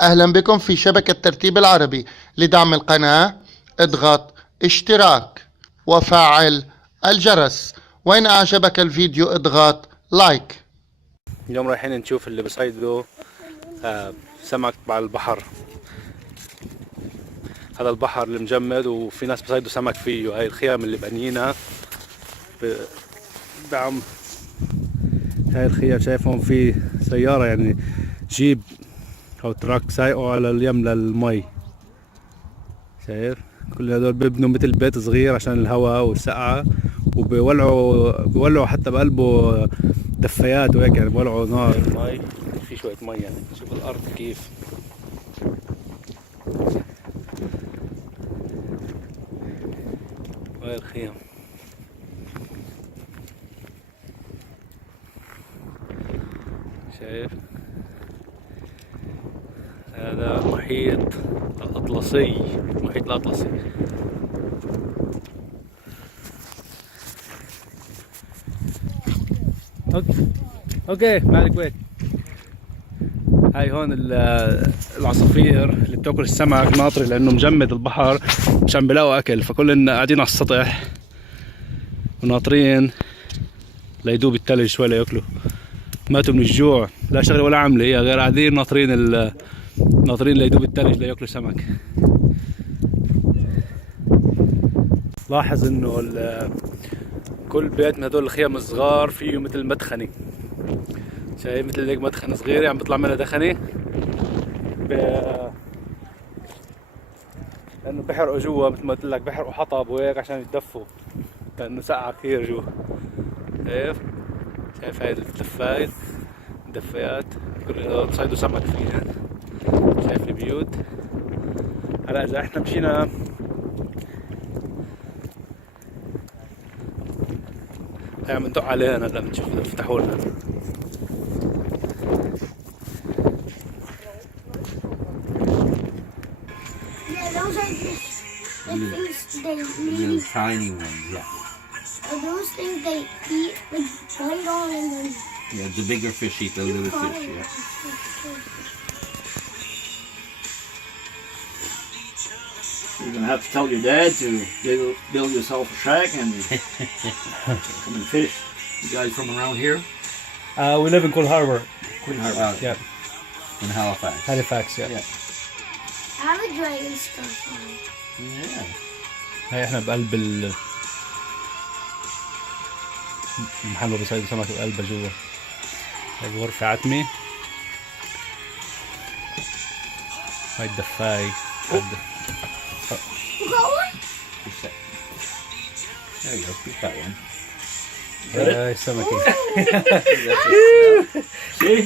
أهلا بكم في شبكة ترتيب العربي. لدعم القناة اضغط اشتراك وفعل الجرس، وإن أعجبك الفيديو اضغط لايك. اليوم رايحين نشوف اللي بصيدوا سمك على البحر. هذا البحر المجمد وفي ناس بصيدوا سمك فيه. هاي الخيام اللي بنينا بدعم هاي الخيام. شايفهم في سيارة يعني جيب أو تراك سايقوا على اليم للمي. شايف كل هدول بيبنوا مثل بيت صغير عشان الهواء والسقعة، وبيولعوا حتى بقلبه دفايات وهيك، يعني بيولعوا نار. المي في شوية مي، يعني شوف الأرض كيف. وهي الخيام. شايف هذا محيط الأطلسي، المحيط الأطلسي. اوكي مالك وين. هاي هون العصافير اللي بتاكل السمك ناطرة لانه مجمد البحر، مش عم بلاقوا اكل، فكلنا قاعدين على السطح وناطرين ليدوب التلج شوي لياكلوا. ماتوا من الجوع، لا شغله ولا عمله، هي غير قاعدين ناطرين ليدوب التلج لياكلوا سمك. لاحظ انه كل بيت من هدول الخيام الصغار فيه مثل مدخنة. شايف مثل هيك مدخنة صغيرة عم بيطلع منها دخنة لأنه بحرقوا جوا، مثل ما قلت لك بحرقوا حطب وهيك عشان يتدفوا لأنه سقعة كثير جوا. شايف هاي الدفايات كل هدول بصيدوا سمك فيها. شايف البيوت. هلا إذا احنا مشينا هي عم ندق علينا هلا بنشوف اذا بفتحوا لنا. Those tiny ones, yeah. Are those things they eat, like bite on and then? Yeah, the bigger fish eat the little fish, yeah. You're gonna have to tell your dad to build yourself a shack and come and fish. You guys from around here? We live in Queen Harbor. Queen Harbor. Yeah. In Halifax. Halifax, yeah. I have a dragon stuff on. Yeah. هاي احنا بقلب المحل اللي بيصيدوا سمك بقلبها جوا. هاي غرفة عتمة. هاي الدفاي. There you go, keep that one. هاي السمكة. See?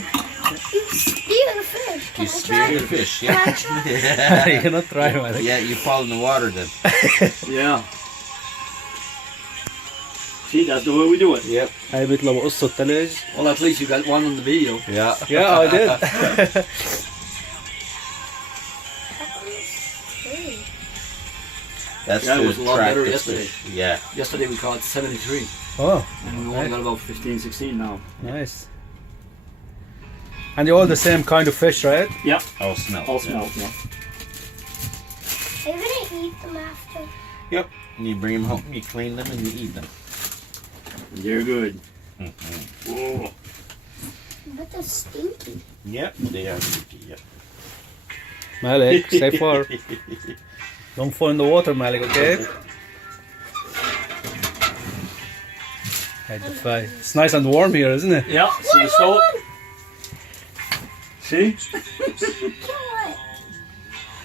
Stealing a fish. You spear the fish, yeah. You cannot try, man. Yeah, you fall in the water then. Yeah. See, that's the way we do it. Yep. هاي بيطلعوا قصة الثلج. Well, at least you got one on the video. Yeah. Yeah, I did. That's Yeah, it to was a lot attract better the yesterday. fish. Yeah. Yesterday we caught 73, Oh, and we only got about 15, 16 now. nice. And they're all the same kind of fish, right? Yep, All smell. all smelt, yeah. Are you gonna eat them after? Yep. And you bring them home, you clean them, and you eat them. They're good. Mm-hmm. Oh. But they're stinky. Yep. They are sticky, yep. Malik, stay far. Don't fall in the water, Malik, okay? Hey, the fly. It's nice and warm here, isn't it? Yeah, see the snow? See?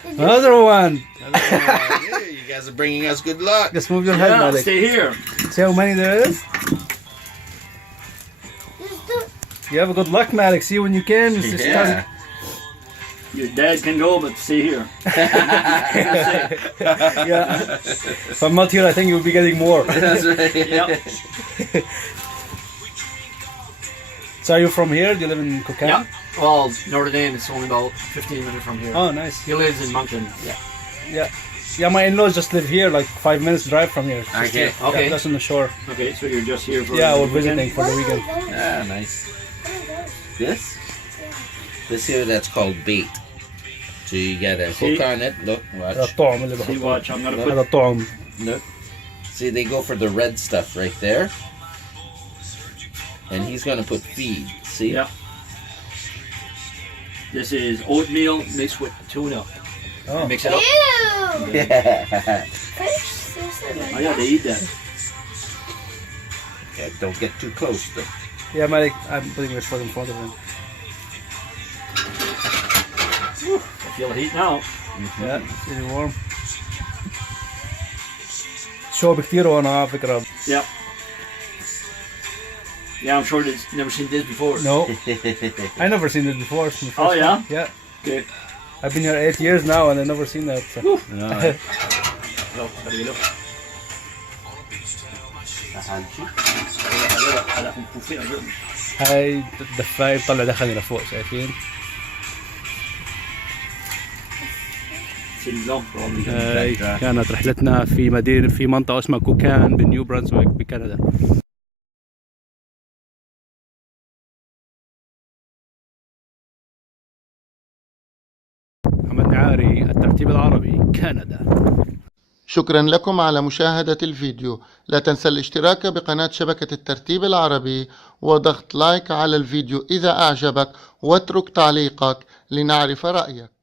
Another one! Yeah, you guys are bringing us good luck. Just move your head, Yeah, Malik. stay here. See how many there is? You have a good luck, Malik. See when you can. It's just Yeah. Your dad can go, but stay here. yeah. If I'm not here, I think you'll be getting more. That's right. Yep. So are you from here? Do you live in Kokam? Yeah. Well, Notre Dame, it's only about 15 minutes from here. Oh, nice. He lives in Moncton. Yeah. Yeah. Yeah, my in-laws just live here, like 5 minutes drive from here. Just Okay. here. Okay. Yeah, just on the shore. Okay, so you're just here for Yeah, the we're weekend? visiting for the weekend. Ah, nice. This? This here, that's called bait. So you gotta See? hook on it. Look, هذا watch. الطعم اللي See, بحطوه. watch. I'm gonna هذا put. الطعم. Look. See, they go for the red stuff right there. And he's gonna put feed. See? Yeah. This is oatmeal mixed with tuna. Oh. Mix it up. Ew! Yeah. Fish says it like Oh yeah, they eat that. Okay, don't get too close though. Yeah, Malik, I'm putting this foot in front of him. I feel the heat now. Yeah, it's really warm. شوب كتير وانا على فكرة. Yeah. Yeah, I'm sure they've never seen this before. No, I never seen it before. It's my first Oh, yeah? time. Yeah. Okay. I've been here 8 years now and I've never seen that. So. No, gotta get up. هذا منفوخين عندهم. هاي الدفاية بطلع دخلني لفوق شايفين؟ هاي كانت رحلتنا في منطقة اسمها كوكان بنيو برانسويك بكندا. محمد ميعاري، الترتيب العربي، كندا. شكرا لكم على مشاهدة الفيديو. لا تنسى الاشتراك بقناة شبكة الترتيب العربي وضغط لايك على الفيديو إذا أعجبك، واترك تعليقك لنعرف رأيك.